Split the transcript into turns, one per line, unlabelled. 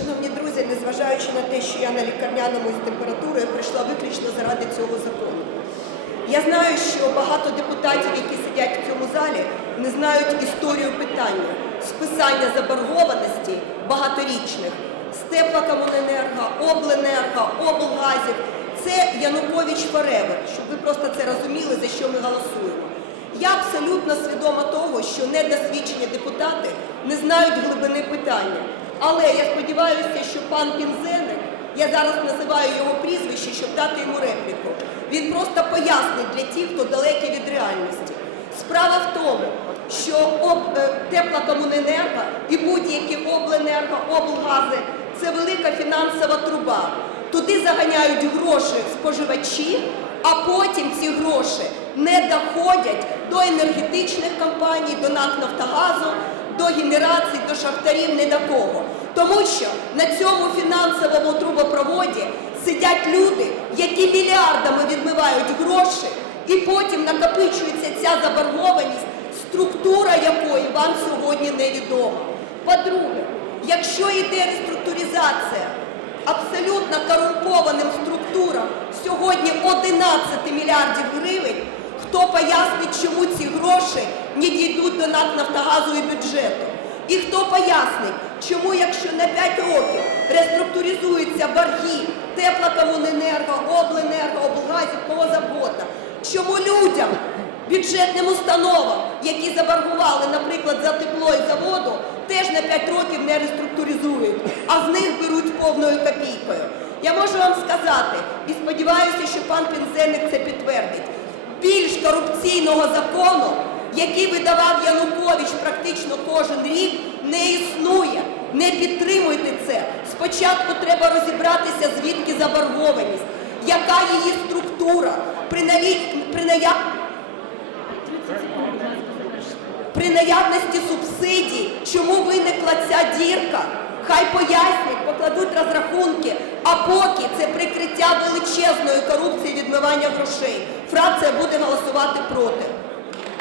Шановні друзі, незважаючи на те, що я на лікарняному з температурою прийшла виключно заради цього закону. Я знаю, що багато депутатів, які сидять в цьому залі, не знають історію питання списання заборгованості багаторічних з теплокомуненерго, обленерго, облгазів. Це Янукович Форевер, щоб ви просто це розуміли, за що ми голосуємо. Я абсолютно свідома того, що недосвідчені депутати не знають глибини питання. Але я сподіваюся, що пан Пінзеник, я зараз називаю його прізвище, щоб дати йому репліку, він просто пояснить для тих, хто далекий від реальності. Справа в тому, що е, теплокомуненерго і будь-які обленерго, облгази це велика фінансова труба. Туди заганяють гроші споживачі, а потім ці гроші не доходять до енергетичних компаній, до НАК Нафтогазу, до генерацій, до шахтарів, не до. Тому що на цьому фінансовому трубопроводі сидять люди, які мільярдами відмивають гроші, і потім накопичується ця заборгованість, структура якої вам сьогодні невідома. По-друге, якщо йде реструктуризація абсолютно корумпованим структурам сьогодні 11 мільярдів гривень, хто пояснить, чому ці гроші не дійдуть до НАК «Нафтогазу» і бюджету? І хто пояснить, чому, якщо на 5 років реструктуризуються борги теплокомуненерго, обленерго, облгазів, кого завгодно, чому людям, бюджетним установам, які заборгували, наприклад, за тепло і за воду, теж на 5 років не реструктуризують, а з них беруть повною копійкою. Я можу вам сказати, і сподіваюся, що пан Пінзеник це підтвердить, більш корупційного закону, який видавав Янукович практично кожен рік, не існує. Не підтримуйте це. Спочатку треба розібратися, звідки заборгованість, яка її структура, при, наві... при, при наявності субсидій, чому виникла ця дірка. Хай пояснять, покладуть розрахунки, а поки це прикриття величезної корупції відмивання грошей. Фракція буде голосувати проти.